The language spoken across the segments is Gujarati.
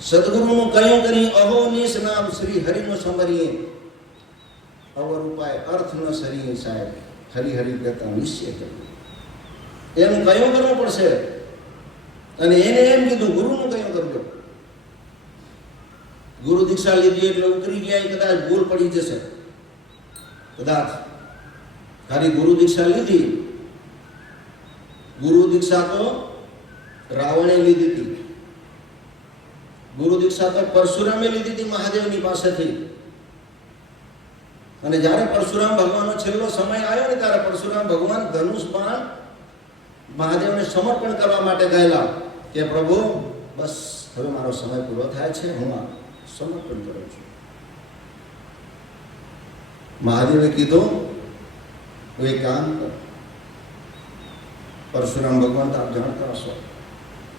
સદગુરુનું કયું કરી અહોનિશ નામ શ્રી હરિનું સમરીએ, અવર ઉપાય અર્થ ન સરીએ સાહેબ, હરિહરિ કહેતા નિશ્ચય કર્યું. એનું કયું કરવું પડશે, અને એને એમ કીધું ગુરુનું કયું કરજો. ગુરુ દીક્ષા લીધી એટલે ઉતરી ગયા, કદાચ ભૂલ પડી જશે, કદાચ ખાલી ગુરુ દીક્ષા લીધી. ગુરુ દીક્ષા તો રાવણે લીધી હતી, ગુરુ દીક્ષા તો પરશુરામે લીધી હતી મહાદેવની પાસેથી. અને જ્યારે પરશુરામ ભગવાનનો છેલ્લો સમય આવ્યો ને ત્યારે પરશુરામ ભગવાન ધનુષ બાણ મહાદેવને સમર્પણ કરવા માટે ગયેલા કે પ્રભુ બસ હવે મારો સમય પૂરો થાય છે, હું આ સમર્પણ કરું છું. મહાદેવે કીધું તું એક કામ કર. પરશુરામ ભગવાન તો આપ જાણતા હશો,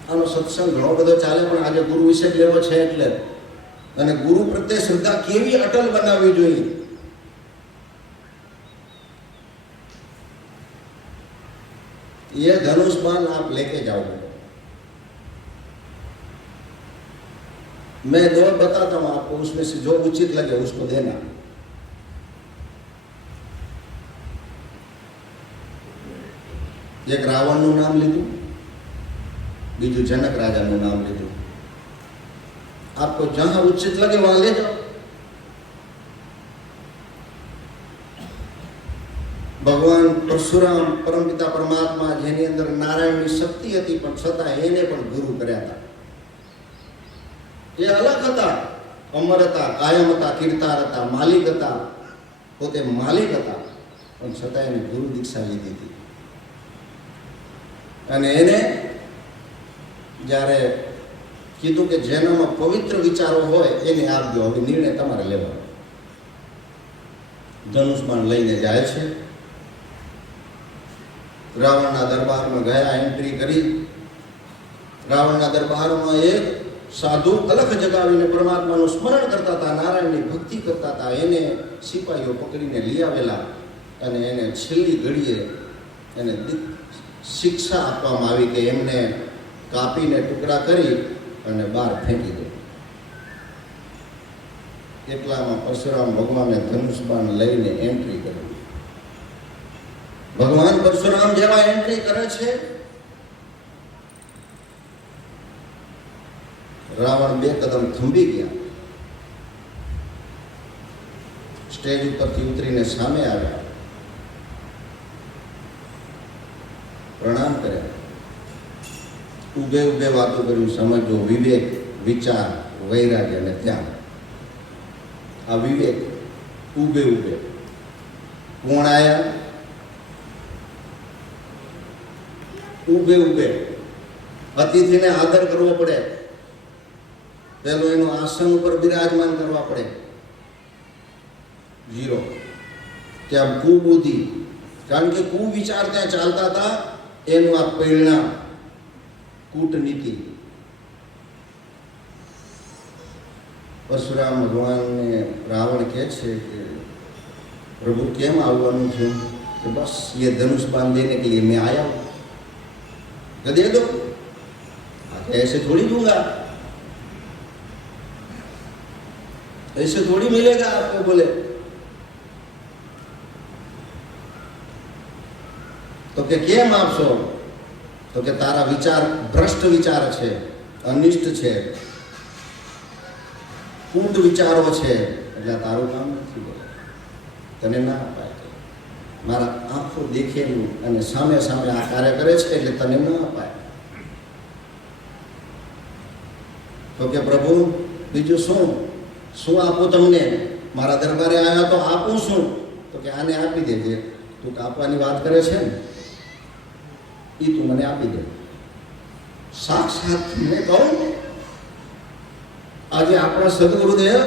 આનો સત્સંગ ઘણો બધો ચાલે, પણ આજે ગુરુ વિશે જ લેવો છે એટલે. અને ગુરુ પ્રત્યે શ્રદ્ધા કેવી અટલ બનાવવી જોઈએ. ये धनुष बाण आप लेके जाओगे, मैं दो बताता हूं आपको, उसमें से जो उचित लगे उसको देना. एक रावणનું નામ લીધું, બીજું जनक રાજાનું નામ લીધું. आपको जहां उचित लगे वहां ले जाओ. ભગવાન પરશુરામ પરમપિતા પરમાત્મા જેની અંદર નારાયણની શક્તિ હતી, પણ છતાં એને પણ ગુરુ કર્યા હતા. એ અલગ હતા, અમર હતા, કાયમ હતા, કીર્તાર હતા, માલિક હતા, પોતે માલિક હતા, પણ છતાં એને ગુરુ દીક્ષા લીધી હતી. અને એને જ્યારે કીધું કે જેનામાં પવિત્ર વિચારો હોય એને આપજો, હવે નિર્ણય તમારે લેવાનો. ધનુષ બાણ લઈને જાય છે, રાવણના દરબારમાં ગયા, એન્ટ્રી કરી. રાવણના દરબારમાં એક સાધુ અલખ જગાવીને પરમાત્માનું સ્મરણ કરતા હતા, નારાયણની ભક્તિ કરતા હતા. એને સિપાહીઓ પકડીને લઈ આવેલા અને એને છેલ્લી ઘડીએ એને શિક્ષા આપવામાં આવી કે એમને કાપીને ટુકડા કરી અને બહાર ફેંકી દો. એટલામાં પરશુરામ ભગવાને ધનુષ બાણ લઈને એન્ટ્રી કરી. ભગવાન પરશુરામ જેવા એન્ટ્રી કરે છે, રાવણ બે કદમ થંભી ગયા. સ્ટેજ ઉપરથી ઉતરીને સામે આવ્યા, પ્રણામ કર્યા, ઉભે ઉભે વાતો કર્યું. સમજો વિવેક, વિચાર, વૈરાગ્ય અને ધ્યાન. આ વિવેક ઉભે ઉભે. કોણ આયા? ઉભે ઉભે. અતિથિને આદર કરવો પડે, પેલો એનો આસન ઉપર બિરાજમાન કરવા પડે. ઝીરો. ત્યાં કુબુદ્ધિ, કારણ કે કુવિચાર ત્યાં ચાલતા હતા, એનું આ પરિણામ કૂટનીતિ. પરશુરામ ભગવાનને રાવણ કહે છે કે પ્રભુ કેમ આવવાનું થયું? કે બસ ये धनुष बाण देने के लिए मैं आया हूं, तो दे दो, ऐसे थोड़ी दूंगा, ऐसे थोड़ी मिलेगा आपको. बोले तो કે કેમ આપશો? તો કે તારા વિચાર ભ્રષ્ટ વિચાર છે, અનિષ્ટ છે, કૂટ વિચારો છે, એટલે તારું કામ નથી. બોલે તને ના અપાય. મારા આંખો દેખેલું અને સામે સામે આ કાર્ય કરે છે એટલે તને ન અપાય. તો કે પ્રભુ બીજું શું આપું તમને? મારા દરબારે આવ્યા તો આપું શું? તો કે આને આપી દેજે. તું કાપવાની વાત કરે છે ને, એ તું મને આપી દે. સાક્ષાત મેં કહું, આજે આપણા સદગુરુદેવ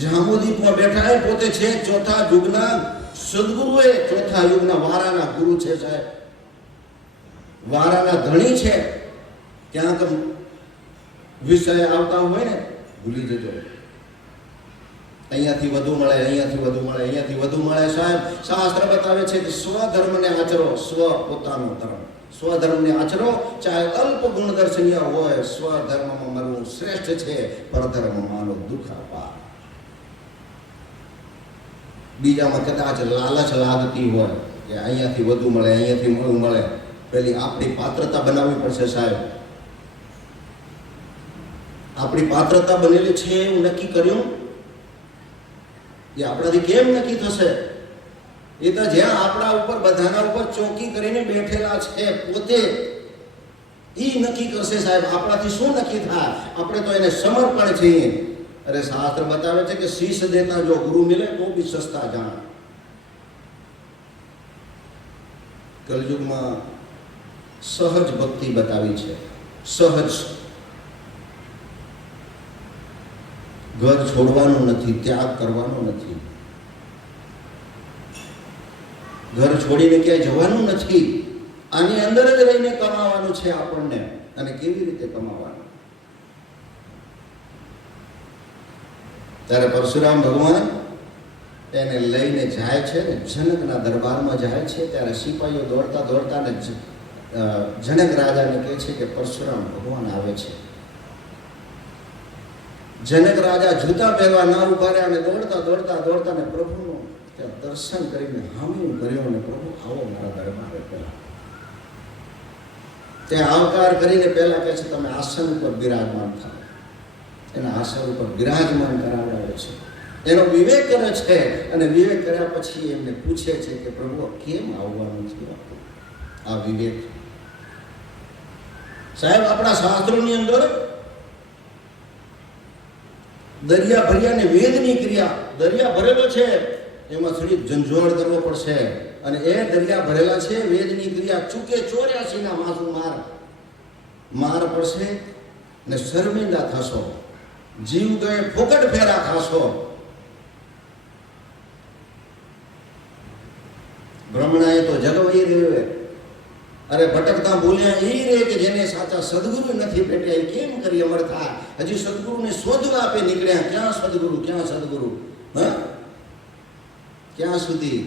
જાંબુદીપમાં બેઠા એ પોતે છે ચોથા યુગના સદગુરુ. એ ચોથા યુગના વારાના ગુરુ છે સાહેબ, વારાના ધણી છે. ક્યાંક વિષય આવતા હોય ને ભૂલી જજો. અહીંયાથી વધુ મળે, અહીંયાથી વધુ મળે, અહીંયાથી વધુ મળે. સાહેબ શાસ્ત્ર બતાવે છે કે સ્વધર્મને આચરો, સ્વ પોતાનો ધર્મ, સ્વધર્મને આચરો, ચાહે અલ્પ ગુણદર્શનીય હોય. સ્વધર્મમાં મરવું શ્રેષ્ઠ છે, પરધર્મ માનો દુઃખ આપા. બીજામાં કદાચ લાલચ લાગતી હોય કે અહીંયાથી વધુ મળે, અહીંયાથી મળવું મળે, પેલી આપણી પાત્રતા બનાવવી પડશે સાહેબ. આપણી પાત્રતા બનેલી છે એવું નક્કી કર્યું, એ આપણાથી કેમ નક્કી થશે? એ તો જ્યાં આપણા ઉપર બધાના ઉપર ચોકી કરીને બેઠેલા છે પોતે ઈ નક્કી કરશે સાહેબ. આપણાથી શું નક્કી થાય? આપણે તો એને સમર્પણ છીએ. અરે શાસ્ત્ર બતાવે છે કે શીશ દેતા જો ગુરુ મિલે તો બી સસ્તા જાણ. કલયુગમાં સહજ ભક્તિ બતાવી છે. સહજ. ઘર છોડવાનું નથી, ત્યાગ કરવાનો નથી, ઘર છોડીને ક્યાંય જવાનું નથી. આની અંદર જ રહીને કમાવાનું છે આપણને. અને કેવી રીતે કમાવાનું? ત્યારે પરશુરામ ભગવાન એને લઈને જાય છે ને જનકના દરબારમાં જાય છે. ત્યારે સિપાહીઓ દોડતા દોડતા ને જનક રાજાને કહે છે કે પરશુરામ ભગવાન આવે છે. જનક રાજા જૂતા પહેરવા ના ઉભા રહ્યા અને દોડતા દોડતા દોડતા ને પ્રભુનું ત્યાં દર્શન કરીને હામી કર્યો અને પ્રભુ આવો મારા દરબારે. પહેલા ત્યાં આવકાર કરીને પહેલા કહે છે તમે આસન ઉપર બિરાજમાન થાઓ. એના આસન ઉપર બિરાજમાન કરાવડાવે છે. એનો વિવેક કરે છે અને વિવેક કર્યા પછી એમને પૂછે છે કે પ્રભુ કેમ આવવાનું છે? આ વિવેક સાહેબ આપણા શાસ્ત્રોની અંદર દરિયા ભર્યા ને વેદની ક્રિયા. દરિયા ભરેલો છે એમાં થોડી ઝંઝોળ કરવો પડશે અને એ દરિયા ભરેલા છે વેદની ક્રિયા. ચૂકે 84 ના માસુ માર પડશે ને શર્મિંદા થશો, જીવ ગયે ફોકટ ફેરા ખાશો. બ્રહ્મણાએ તો જગવાઈ રહ્યો. અરે ભટકતા બોલ્યા એ રે કે જેને સાચા સદગુરુ નથી ભેટ્યા એ કેમ કરી અમર થાય? હજી સદગુરુને શોધવા આપે નીકળ્યા. ક્યાં સદગુરુ, ક્યાં સદગુરુ? હા, ક્યાં સુધી?